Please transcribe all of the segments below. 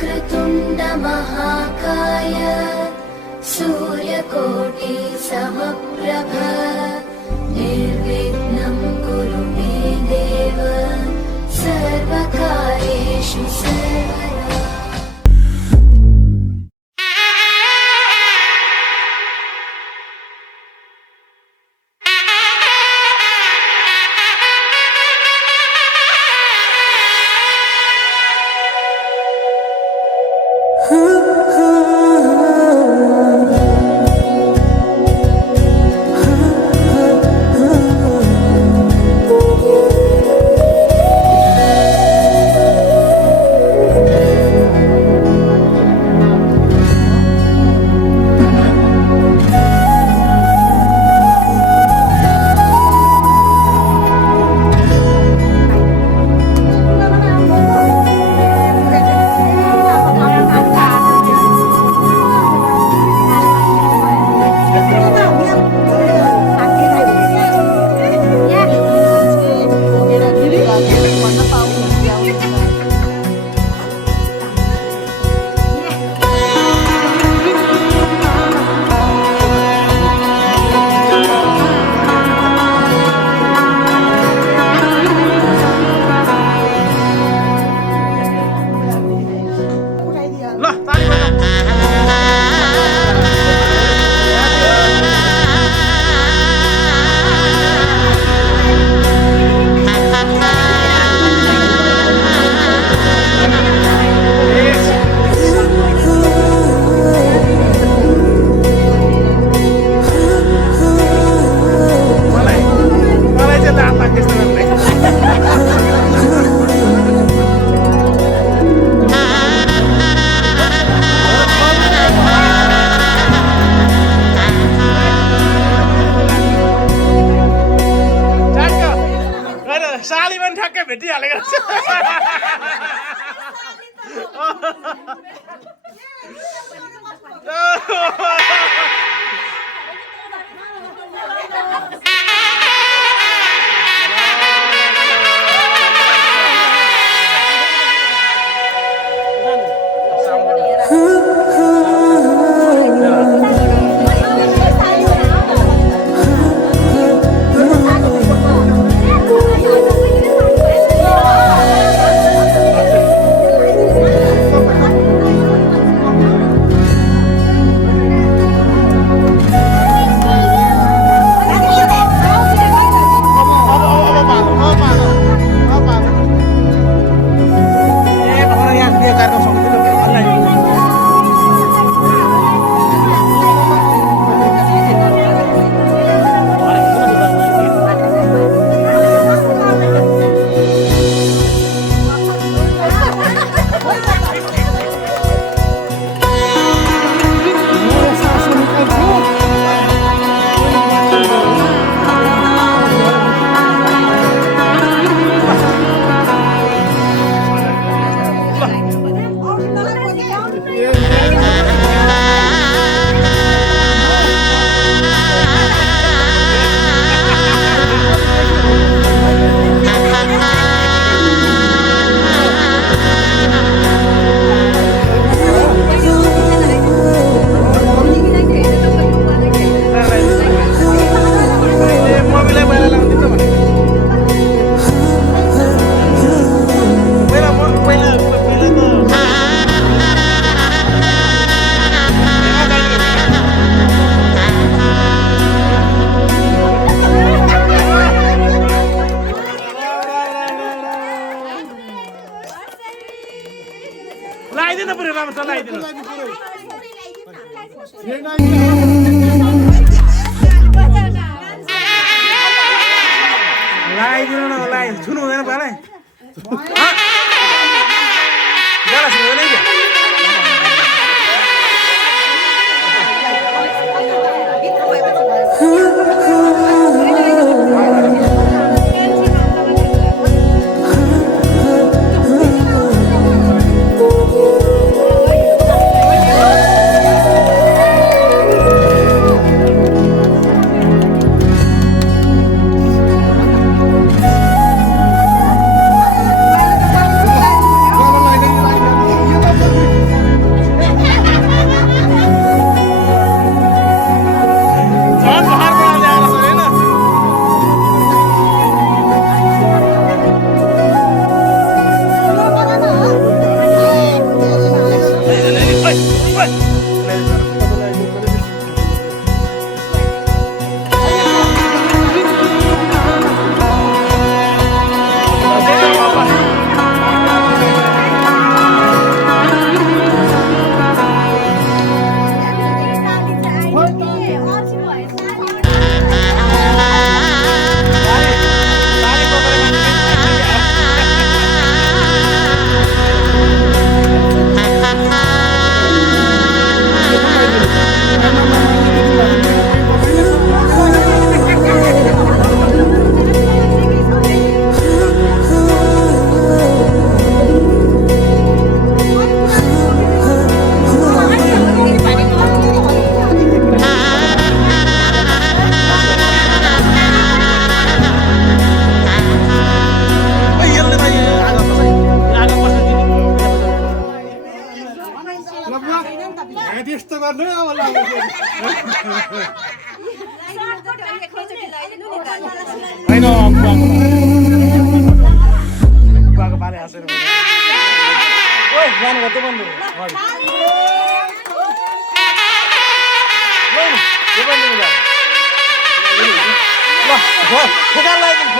वक्रतुण्ड महाकाय सूर्यकोटि समप्रभ निर्विघ्नं कुरु मे देव सर्वकार्येषु सर्वदा। गर्नु अब लाग्यो हैन बुवाको बाले हाँसेर ओइ गाना गर्दै बन्नु के बन्नु ल फुकाल लगाइदिनु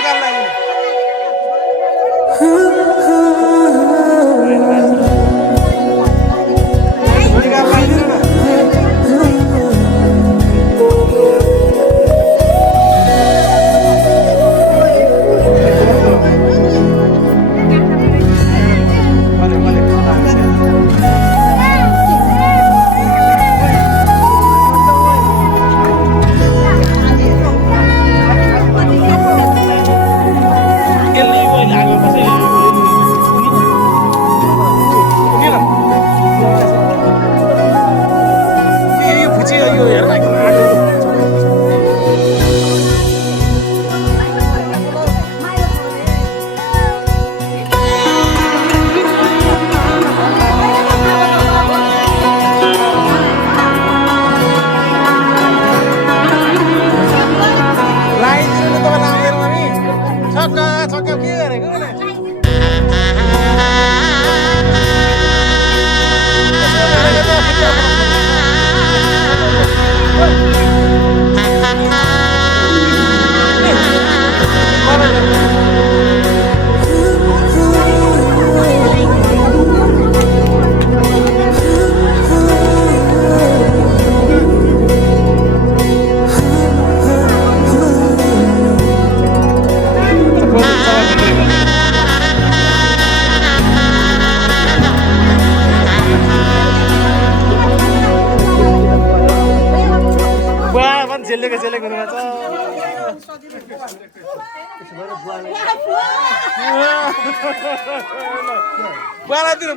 चलेको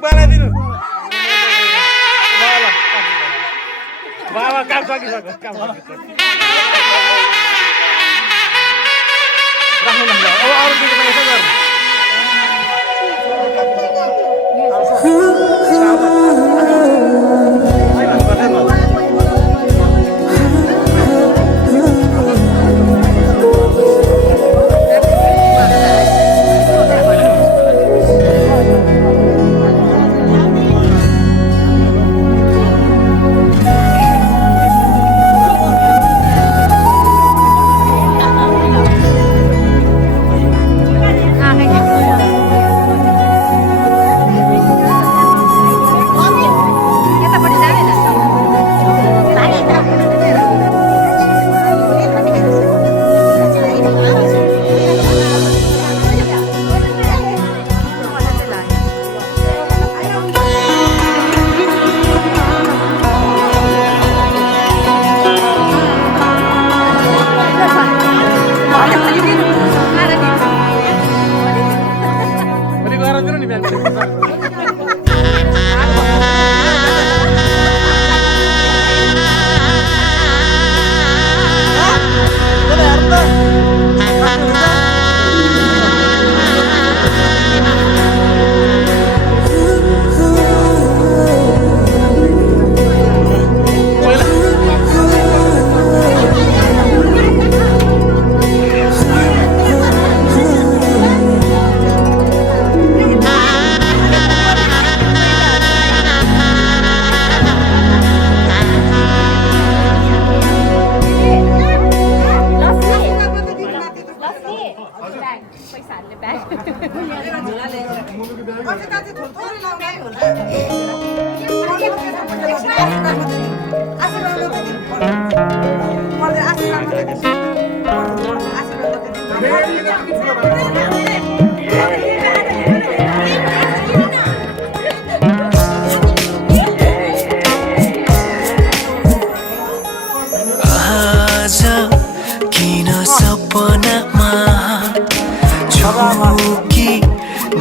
बाला दिनु बाबा काम सकिसक्यो राख्नु न अब अरु दिनु पनि यसो गर्नु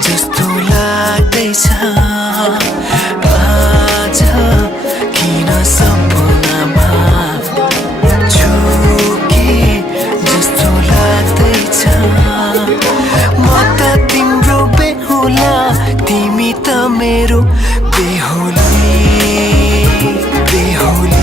जस्तो लाग्दैछ आज किन सपनामा झुकी जस्तो लाग्दैछ म त तिम्रो बेहुला तिमी त मेरो बेहुली बेहुली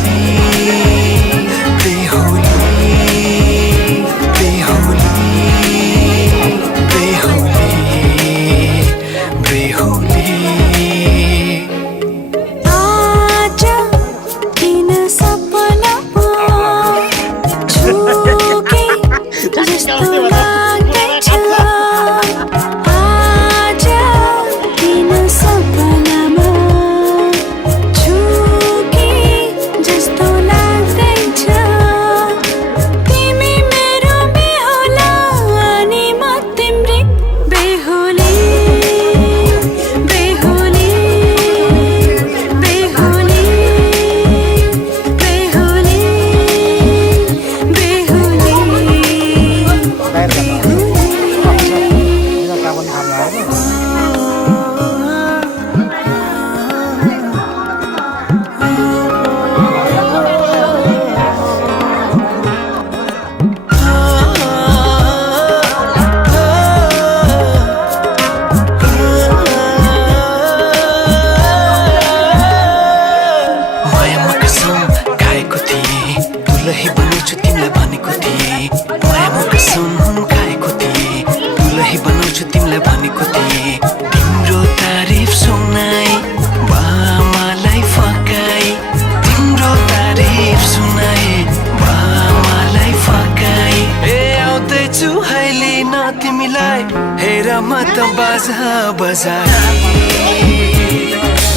बाजा बजाए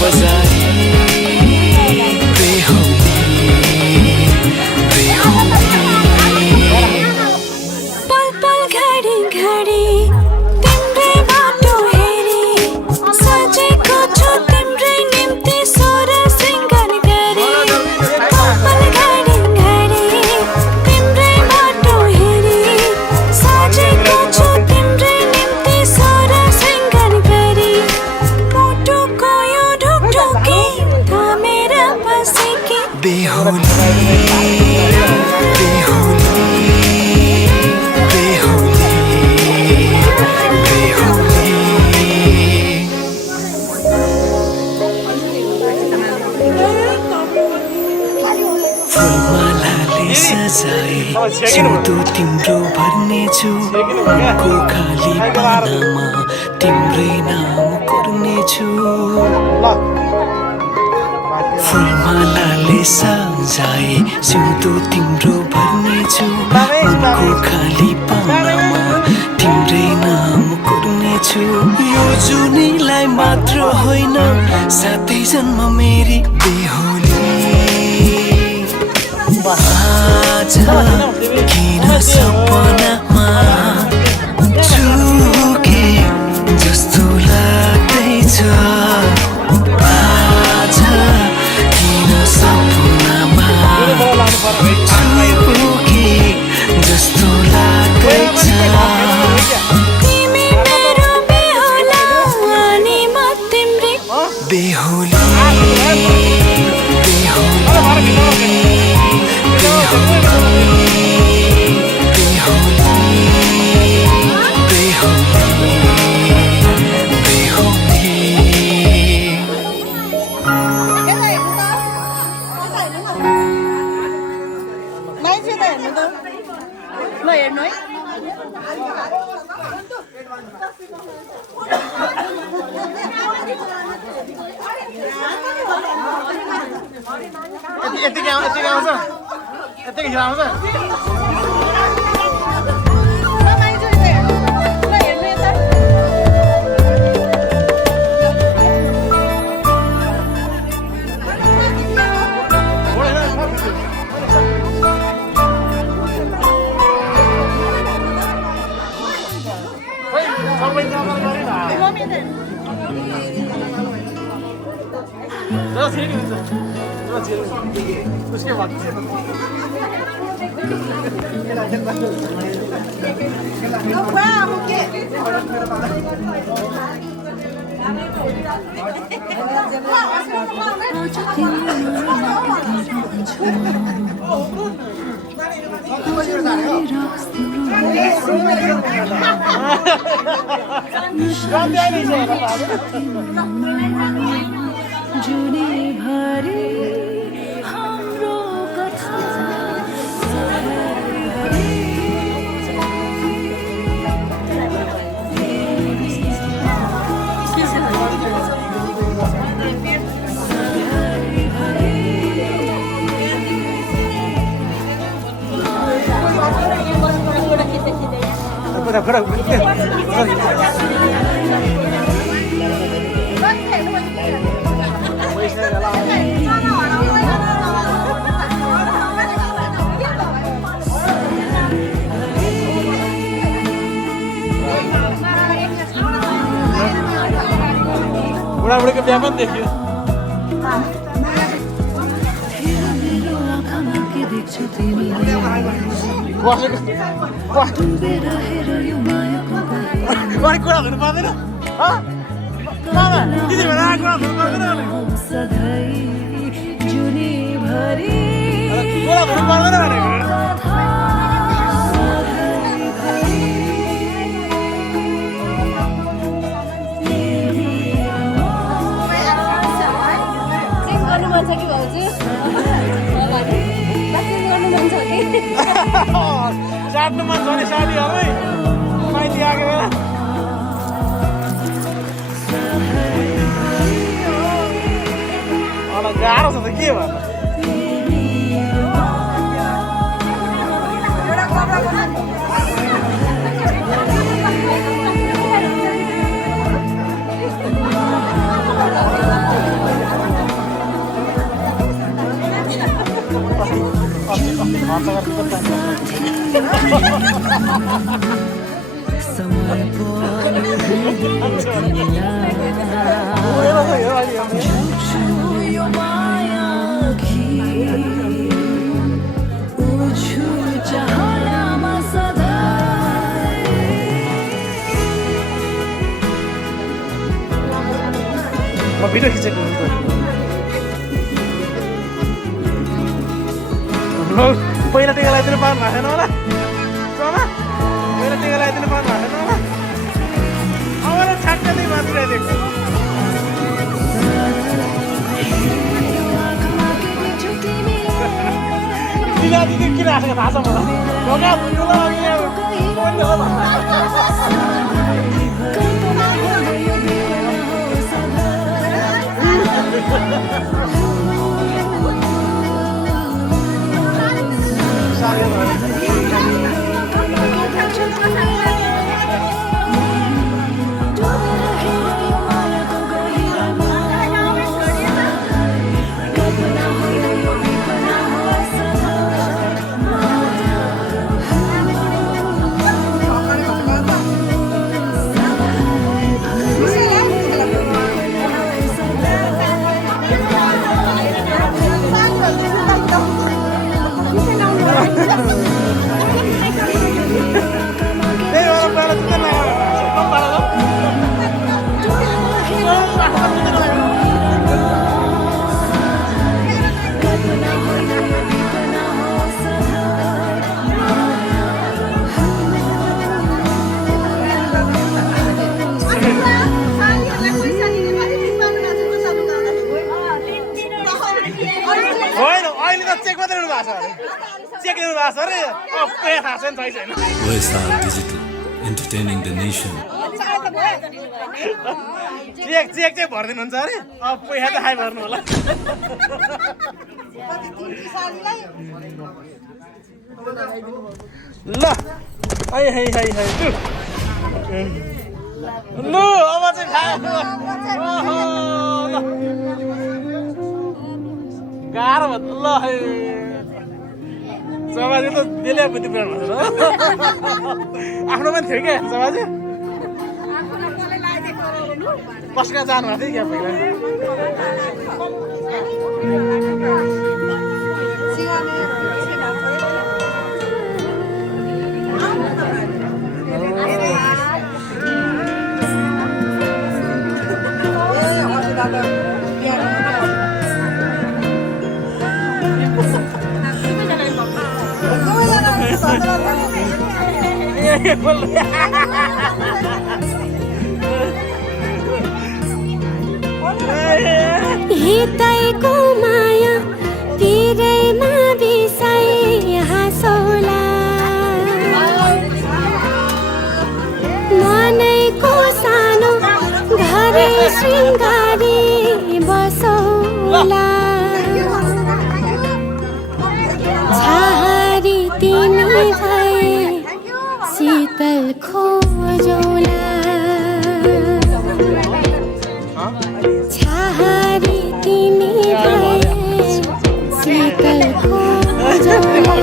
बजाए बेहुली बेहुली पल पल घडी घडी तिम्रै बाटो हेरी सजेको छु तिम्रै निम्ति सोर सिंगार गरी पल पल घडी घडी तिम्रै बाटो हेरी सजेको छु तिम्रै निम्ति सोर सिंगार गरी मुटुको यो ढुकढुकी थामेर बसेकी बेहुली बेहुली बेहुली बेहुली फुलमालाले सजाए सिउँदो तिम्रो भर्नेछु मनको खाली पानामा तिम्रै नाम कोर्नेछु फुलमालाले सजाए सिउँदो तिम्रो भर्नेछु मनको खाली पानामा तिम्रै नाम कोर्नेछु यो जुनीलाई मात्र होइन साथै जन्म मेरी बेहुली आज किन सपनामा चुके जस्तो लाग्दैछ आज किन सपनामा चुके जस्तो लाग्दैछ तिमी मेरो बेहुला अनि म तिम्रै बेहुली बेहुली यतिकै आउँछ यतिकै खेर आउँछ उसके बाद जुनी भरी हाम्रो कथा बुढाबुढीको बिहा पनि देखियो कुरा हुनु पर्दैन दिदी कुरा हुनु पर्दैन कुरा हुनु पर्दैन भनेको चाट्नु मन छ नि साथीहरु माइती आएको बेला गाह्रो छ त के भन्नु समय पर्यो यो माया कि उछु चाहनामा सधैँ म भिडियो खिचेको हुन्छ पहिला टिका लगाइदिनु पाउनु भएको छैन होला चला पहिला टिका लगाइदिनु पाउनु भएको छैन होला अब ठ्याक्कै नै मात्रिरहेको दिदी किन हाँसेको थाहा छ मलाई ढोका भुल्नु OSR Digital, entertaining the nation. Check चाहिँ भर्दिनुहुन्छ अरे अब पैसा त खाइ भर्नु होला ल है है है है लु अब चाहिँ खायो गाह्रो भयो ल है सबाजी त त्यसले बुद्धि पुऱ्याउनु हुन्छ आफ्नो पनि थियो क्या सबाजी कसका जानु भएको थियो क्या पहिला हितैको माया तिरैमा बिसाइ हाँसौला मनैको सानो घरै शृङ्गारी बसौला छहारी तिमी भए शीतल खोजौला छहारी तिमी भए शीतल खोजौला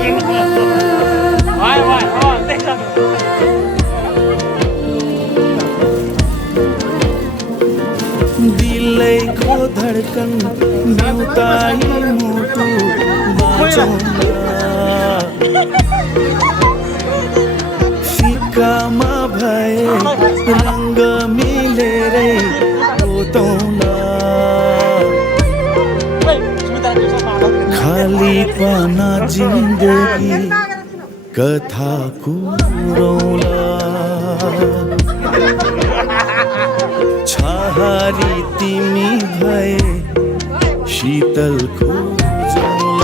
दिलैको धड्कन बिउताई मुटु बाँचौला फिकामा भए रङ्ग मिलेरै रोतौला खालीपना जिन्दगी कथा कुरौला छहारी तिमी भए शीतल खोजौला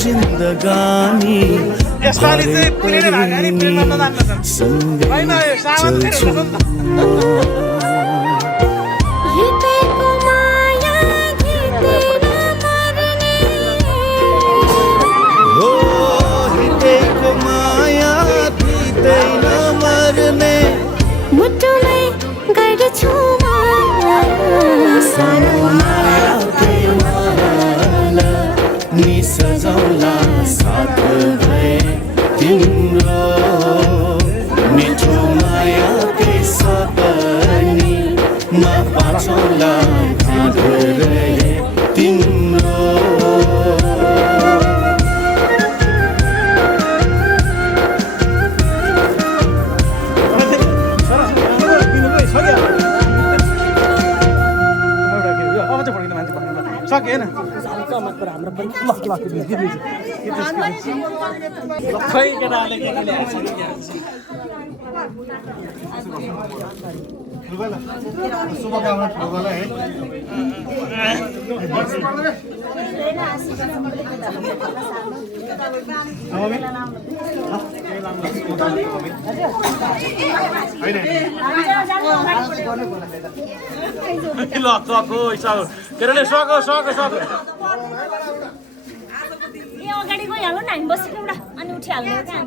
जिन्दगानी यसपालि चाहिँ प्लेनै भएको नि प्लेनमा नजान्न सँगै होइन यो सामान चल्छौँ नि त हितेको माया जितेर मर्ने हो हिँडेको माया थितै नमर्ने मुटुमै गर्छु सानो माया प्रेमला नि सजाउला साथ भए तिम्रो मिठो मायाकै सकनी मा पाछौला घाट रहे तिम्रो सक्यो होइन खै केटाहरूले के के ल्याएछ ल सको के अरे सको ए अगाडि गइहाल्नु न हामी बसेको एउटा अनि उठिहाल्ने हो क्या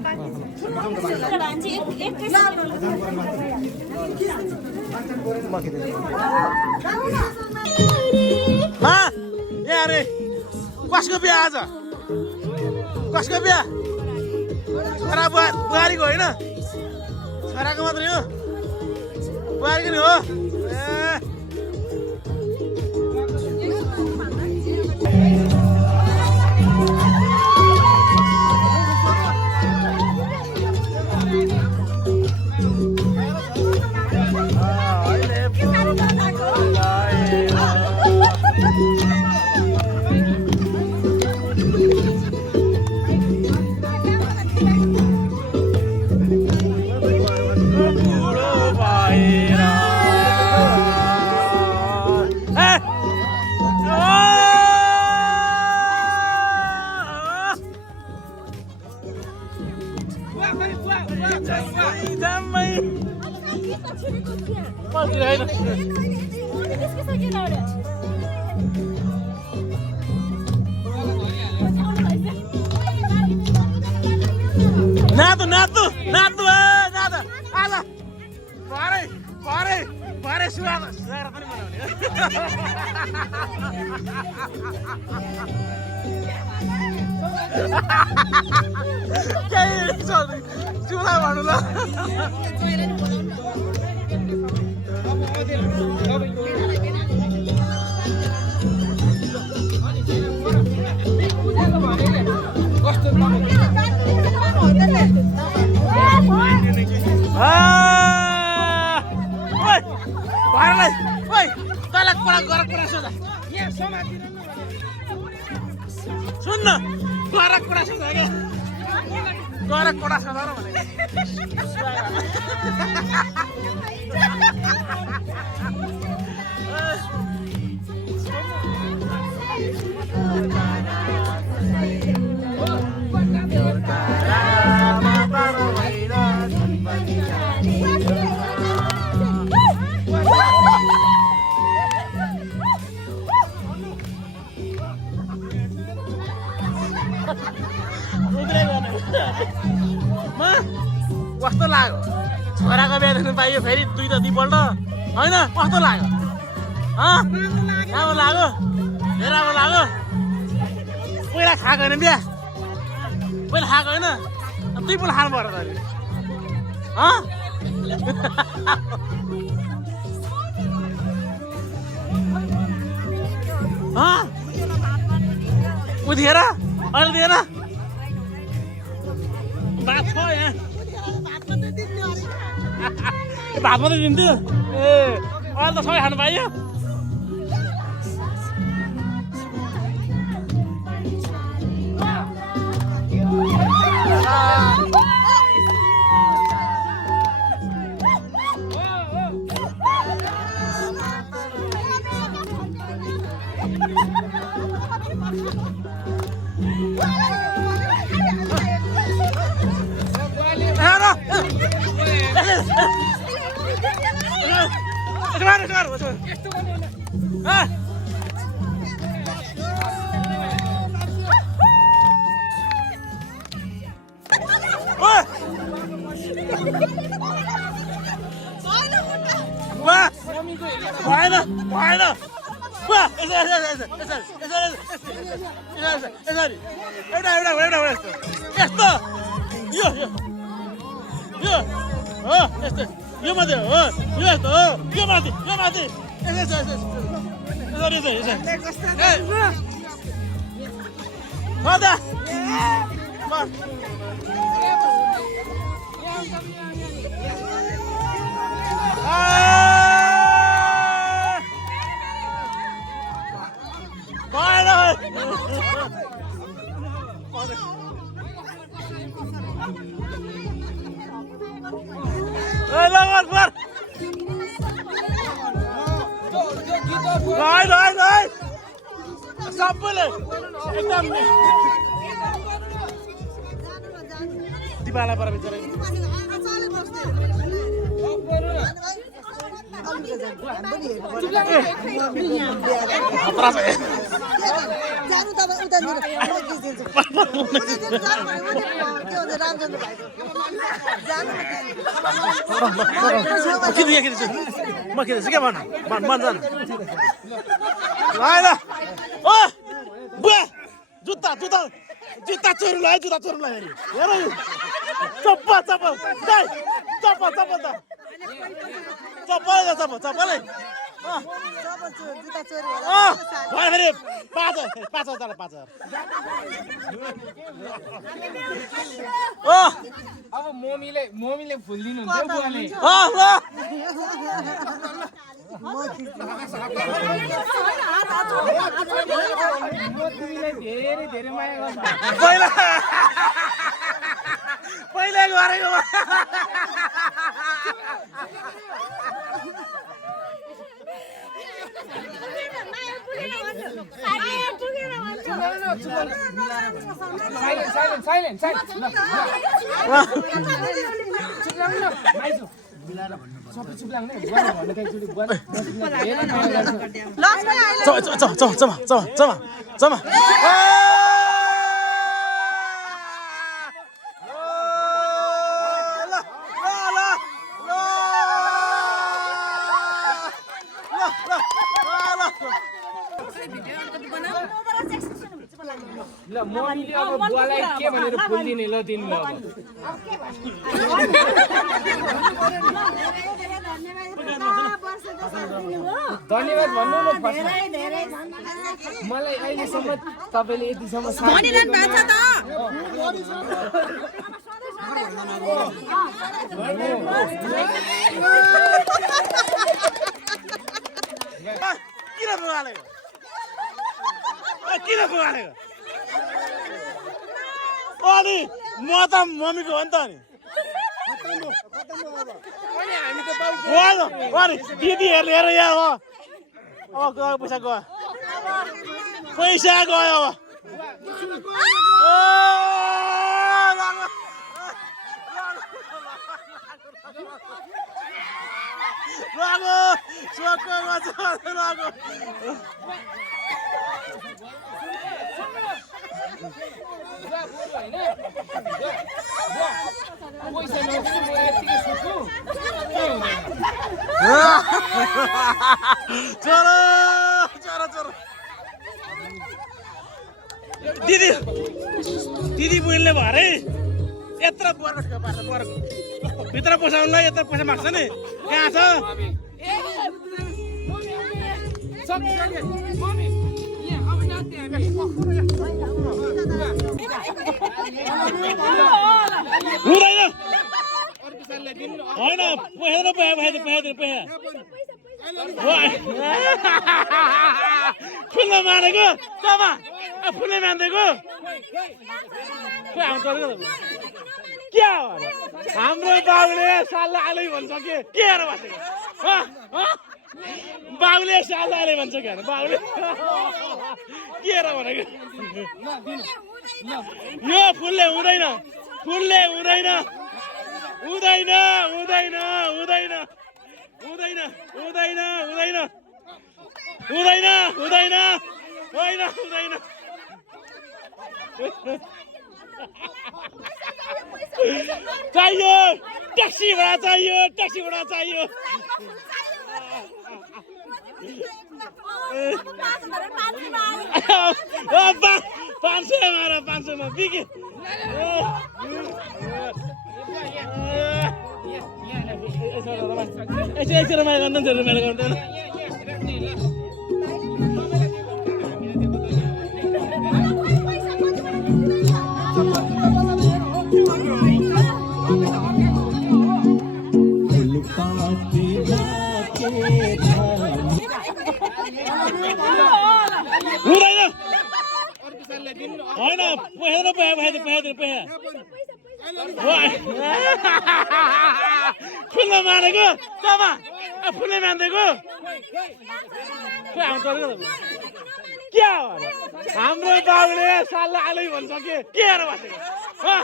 मा ए अरे कसको बिहा आज कसको बिहा छोरा बुहारीको होइन छोराको मात्रै हो बुहारीको नि हो नातो नातो नातो नातो आला भरे सुहाएर पनि बनाउने केही चुला भन्नु ल सुन्न गरक कुरा सोधा क्या गरक कुरा सोधा भने कस्तो लाग्यो छोराको बिहा देख्नु पाइयो फेरि दुई त दुईपल्ट होइन कस्तो लाग्यो राम्रो लाग्यो राम्रो लाग्यो पहिला खाएको होइन बिहा पहिला खाएको होइन दुईपल्ट खानु पर्यो त उठेर अहिले दिएर भात छ यहाँ भात मात्रै दिन्थ्यो ए अहिले त सबै खानु पाइयो सबैले एकदम दिपाला पर बिचरा जुत्ता चोरी लगायो चप्पल फेरि 5,000 अब मम्मीले फुल्दिनु हुन्छ बुवाले धेरै माया गर्छ पहिला गरेको साइलेन्ट सबै चुप लाग्ने ल मम्मीले अब बुवालाई के भनेर फुल्दिने ल तिमीले अब धन्यवाद भन्नु न मलाई अहिलेसम्म तपाईँले यतिसम्म किन पुगालेको अनि म त मम्मीको हो नि त नि दिदीहरूले हेर यहाँ हो अब गयो पैसा गयो अब दिदी बुढीले भरे यत्रो बर्को भित्र पसाउनुलाई यत्रो पैसा माग्छ नि कहाँ छ हुँदैन होइन पैसा फुल्न मानेको फुल्न मान्देको क्या हो हाम्रो बाबुले साल आलै भन्छ के हेर बसेको बाबुले साल आलै भन्छ के बाबुले के हेर भनेको यो फुलले हुँदैन हुँदैन हुँदैन हुँदैन हुँदैन हुँदैन हुँदैन हुँदैन हुँदैन होइन हुँदैन चाहियो ट्याक्सी भाडा चाहियो ट्याक्सी भाडा चाहियो 500 में बिके ऐसे रमाइलो गर्दैन रमाइलो गर्दैन होइन फुलमा मानेको तमा फुलले मान्देको क्या हो हाम्रो बाबुले साल आलै भन्छ के हेर बसेको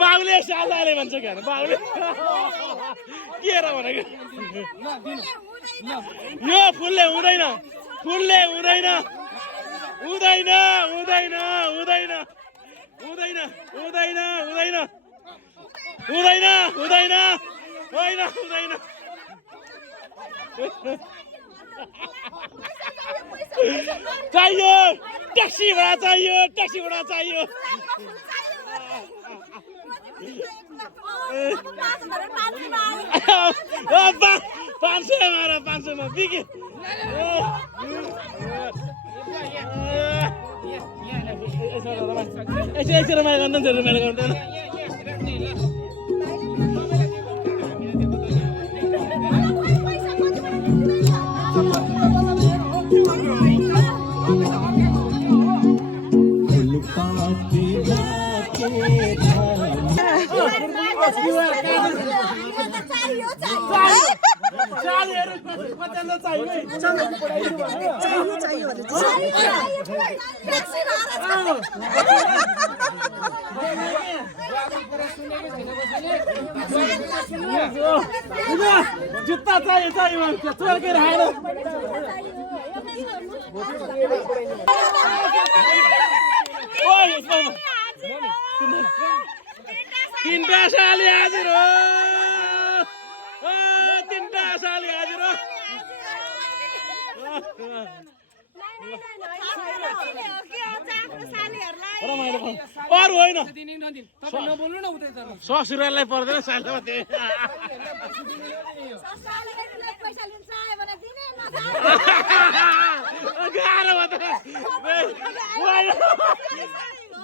बाबुले साल आलै भन्छ के बाबुले के हेर भनेको यो फुलले हुँदैन फुलले हुँदैन हुँदैन हुँदैन हुँदैन हुँदैन हुँदैन हुँदैन हुँदैन हुँदैन होइन हुँदैन चाहियो ट्याक्सी भाडा चाहियो ट्याक्सी भाडा चाहियो 500 में बिके ऐसे रमाइलो गर्दैन रमाइलो गर्दैन जुत्ता चाहियो चाहियो चोर्केर आएर तीनटा साली हाजिर हो तीनटा साली हाजिर हो अरू होइन ससुरालाई पर्दैन सालमा त्यही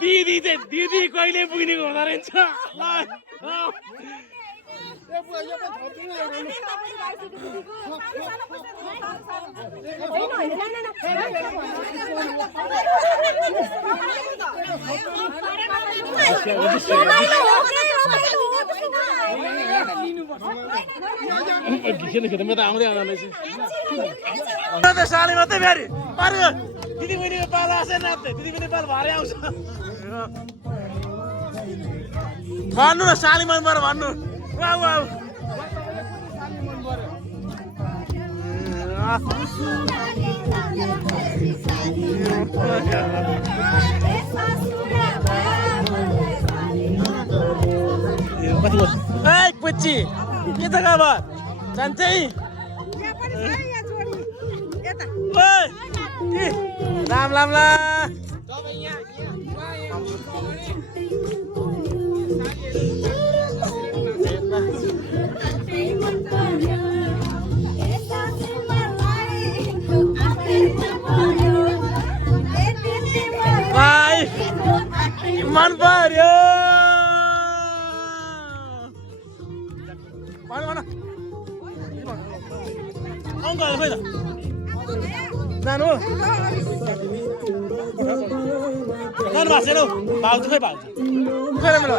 दिदी चाहिँ दिदी कहिले पुग्नेको हुँदो रहेछ साली मात्रै फेरि दिदी बहिनीको पालो आएन दिदी बहिनी पालो भरे आउँछ भन्नु न साली मन पऱ्यो भन्नु वाउ वाउ पुच्ची के छ खबर जान्छै राम राम ला मन पर्यो जानु जानु भएको छैन भाउजू खै भाउजू खै मेरो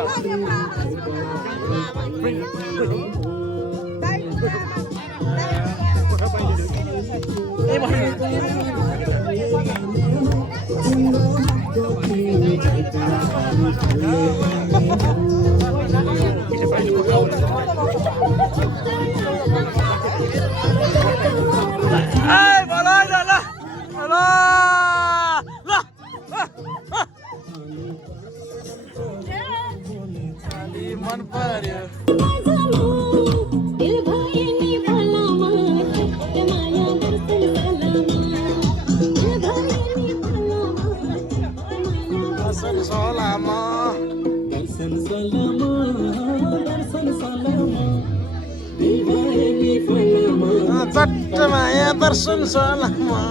मन पर्यो दर्शन सलामा चट्ट माया दर्शन सलामा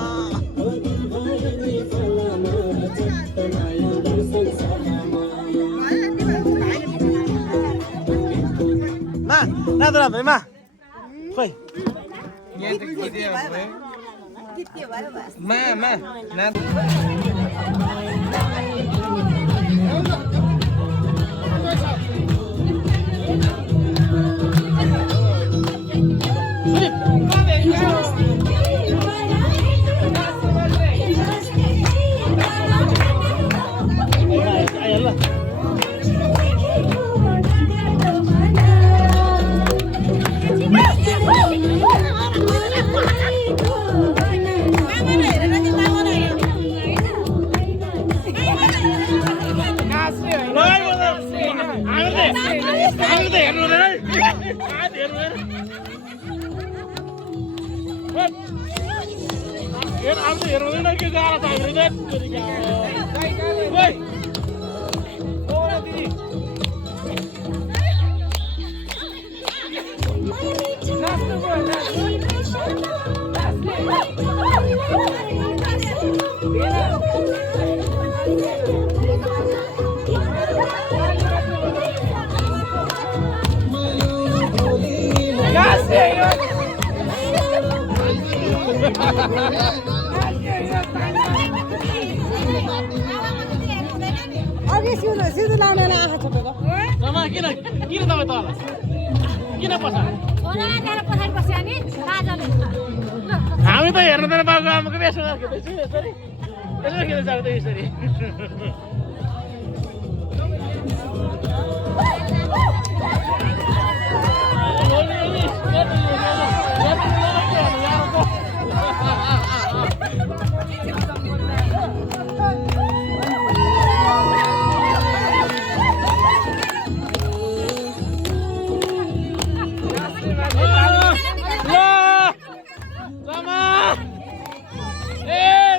ना तर भैमा खोइ मा ना हेर्दैन के गाह्रो छ हेर्दैन किन तपाईँ तल किन हामी त हेर्दैन बाबुको आमाको यसो खेल्दैछु यसरी यसो खेल्दै जाँदा यसरी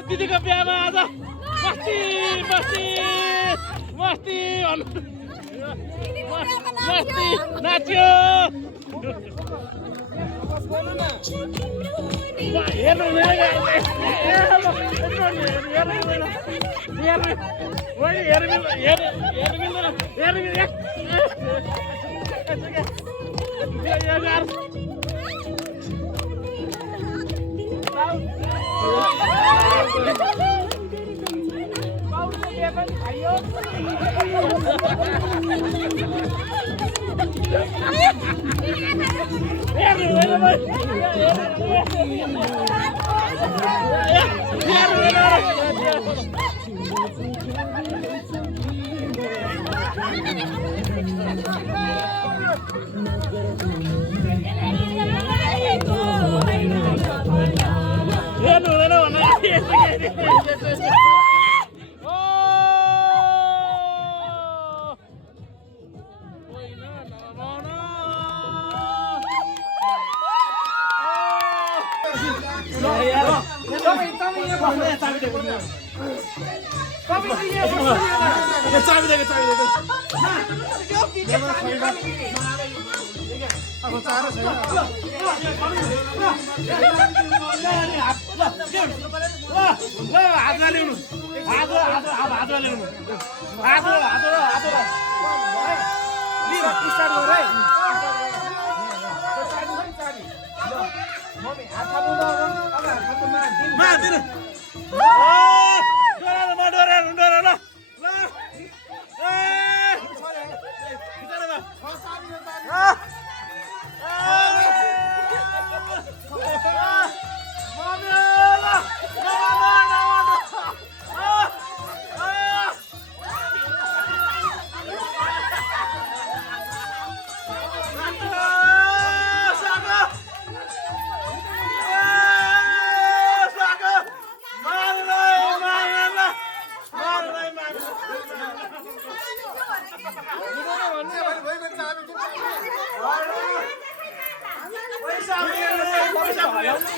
दिदीको बिहामा आज मस्ती मस्ती मस्ती मस्ती नाच्यो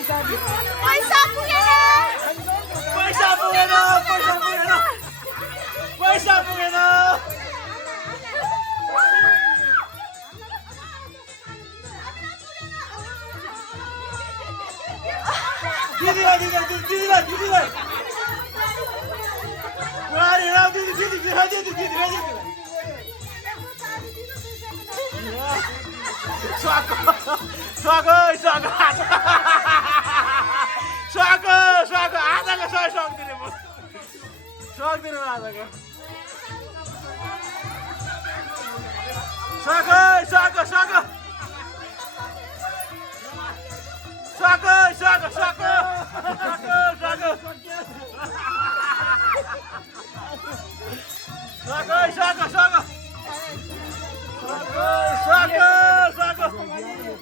पैसा पुगेन पैसा पुगेन पैसा पुगेन पैसा पुगेन दिदीलाई दिदीलाई दिदीलाई दिदीलाई अरे राव दिदी दिदी दिदी दिदी दिदी स्वागत स्वागत स्वागत स्वागत स्वागत आजको स्वागत दिने म स्वागत दिनु आजको स्वागत स्वागत स्वागत स्वागत स्वागत स्वागत स्वागत स्वागत स्वागत स्वागत स्वागत